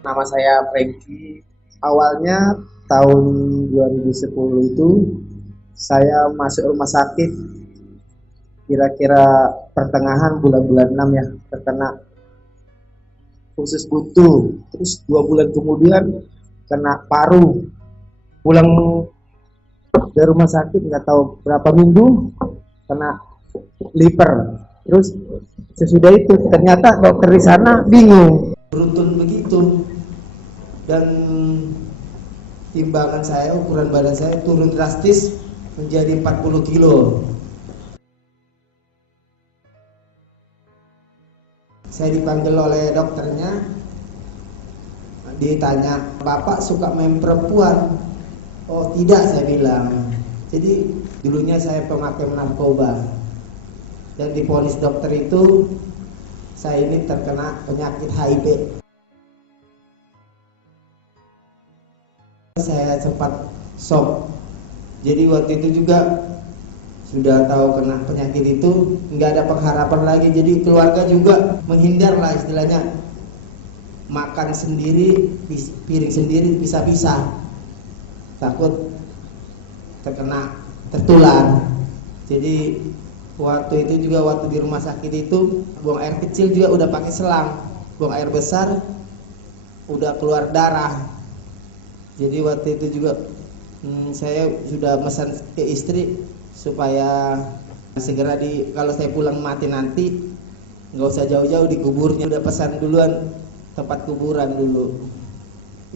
Nama saya Franky. Awalnya tahun 2010 itu saya masuk rumah sakit kira-kira pertengahan bulan-bulan 6 ya, terkena usus buntu. Terus 2 bulan kemudian kena paru. Pulang dari rumah sakit nggak tahu berapa minggu kena liver. Terus sesudah itu ternyata dokter di sana bingung. Beruntun begitu dan timbangan saya, ukuran badan saya turun drastis menjadi 40 kilo. Saya dipanggil oleh dokternya, ditanya, "Bapak suka main perempuan?" "Oh tidak," saya bilang. Jadi dulunya saya pemakai narkoba dan divonis dokter itu saya ini terkena penyakit HIV. Saya sempat shock. Jadi waktu itu juga sudah tahu kena penyakit itu, nggak ada pengharapan lagi. Jadi keluarga juga menghindar lah istilahnya, makan sendiri, piring sendiri, pisah-pisah, takut tertular. Jadi waktu itu juga waktu di rumah sakit itu buang air kecil juga udah pakai selang, buang air besar udah keluar darah. Jadi waktu itu juga saya sudah pesan ke istri supaya segera kalau saya pulang mati nanti nggak usah jauh-jauh dikuburnya, udah pesan duluan tempat kuburan dulu.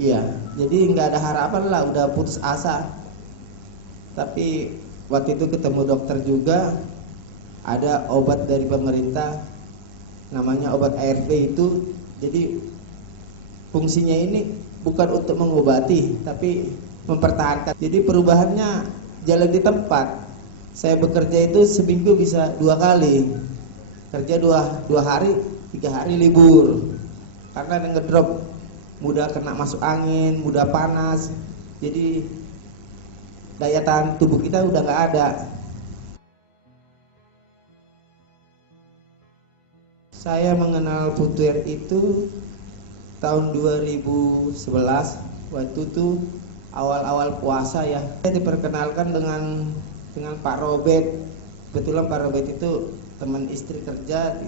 Iya, jadi nggak ada harapan lah, udah putus asa. Tapi waktu itu ketemu dokter juga, ada obat dari pemerintah namanya obat ARV itu. Jadi fungsinya ini bukan untuk mengobati tapi mempertahankan. Jadi perubahannya jalan di tempat. Saya bekerja itu seminggu bisa 2 kali kerja, dua hari, 3 hari libur karena ngedrop, mudah kena masuk angin, mudah panas. Jadi daya tahan tubuh kita udah nggak ada. Saya mengenal Putuer itu tahun 2011, waktu itu awal-awal puasa ya. Saya diperkenalkan dengan Pak Robert. Kebetulan Pak Robert itu teman istri kerja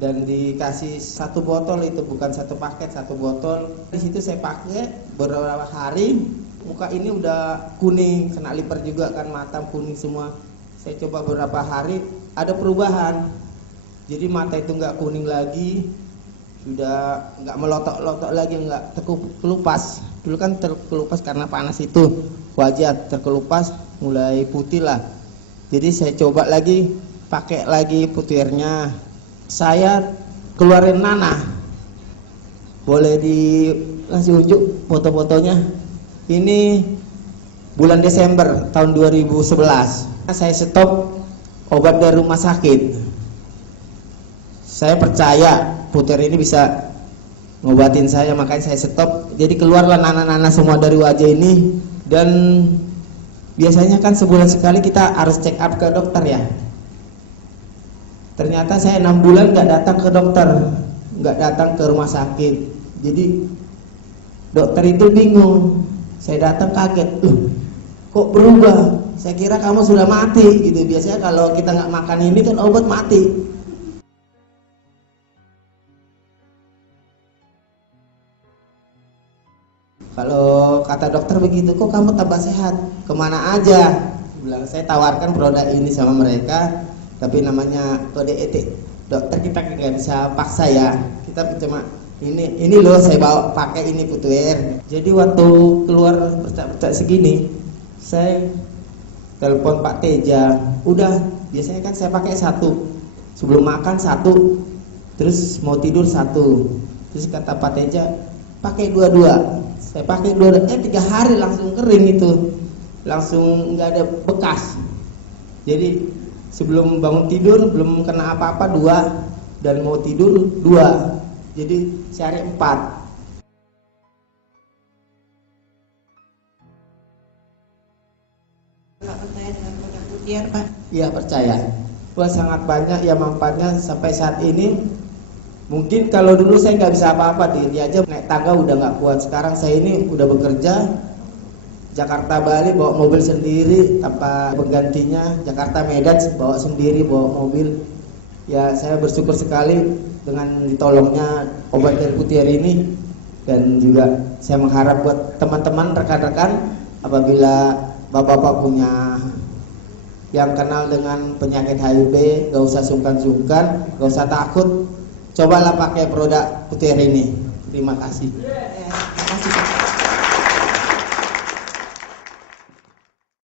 dan dikasih 1 botol, itu bukan 1 paket, 1 botol. Di situ saya pakai beberapa hari, muka ini udah kuning, kena liver juga kan, mata kuning semua. Saya coba beberapa hari, ada perubahan. Jadi mata itu nggak kuning lagi, sudah nggak melotok-lotok lagi, nggak terkelupas. Dulu kan terkelupas karena panas itu, wajah terkelupas, mulai putih lah. Jadi saya coba lagi, pakai lagi Putuernya. Saya keluarin nanah. Boleh dikasih unjuk foto-fotonya. Ini bulan Desember tahun 2011. Saya stop obat dari rumah sakit. Saya percaya Putuer ini bisa ngobatin saya, makanya saya stop. Jadi keluarlah nanah-nanah semua dari wajah ini. Dan biasanya kan sebulan sekali kita harus check up ke dokter ya. Ternyata saya 6 bulan nggak datang ke dokter, nggak datang ke rumah sakit. Jadi dokter itu bingung. Saya datang kaget, kok berubah? Saya kira kamu sudah mati gitu. Biasanya kalau kita nggak makan ini kan obat mati. Kalau kata dokter begitu, kok kamu tambah sehat? Kemana aja? Bilang, saya tawarkan produk ini sama mereka, tapi namanya kode etik. Dokter kita nggak bisa paksa ya. Kita cuma ini loh saya bawa pakai ini Putuer. Jadi waktu keluar percak-percak segini, saya telepon Pak Teja. Udah, biasanya kan saya pakai 1. Sebelum makan 1, terus mau tidur 1. Terus kata Pak Teja, pakai 2-2. Saya pakai 3 hari langsung kering itu, langsung nggak ada bekas. Jadi sebelum bangun tidur belum kena apa-apa 2, dan mau tidur 2. Jadi sehari 4. Pak percaya dengan produk Putuer, Pak? Iya percaya. Wah sangat banyak ya manfaatnya sampai saat ini. Mungkin kalau dulu saya nggak bisa apa-apa, diri aja naik tangga udah nggak kuat. Sekarang saya ini udah bekerja Jakarta Bali bawa mobil sendiri tanpa penggantinya, Jakarta Medan bawa sendiri bawa mobil. Ya saya bersyukur sekali dengan ditolongnya obat air putih hari ini, dan juga saya mengharap buat teman-teman rekan-rekan apabila bapak-bapak punya yang kenal dengan penyakit HIV, gak usah sungkan-sungkan, gak usah takut, cobalah pakai produk putih ini. Terima kasih. Terima kasih.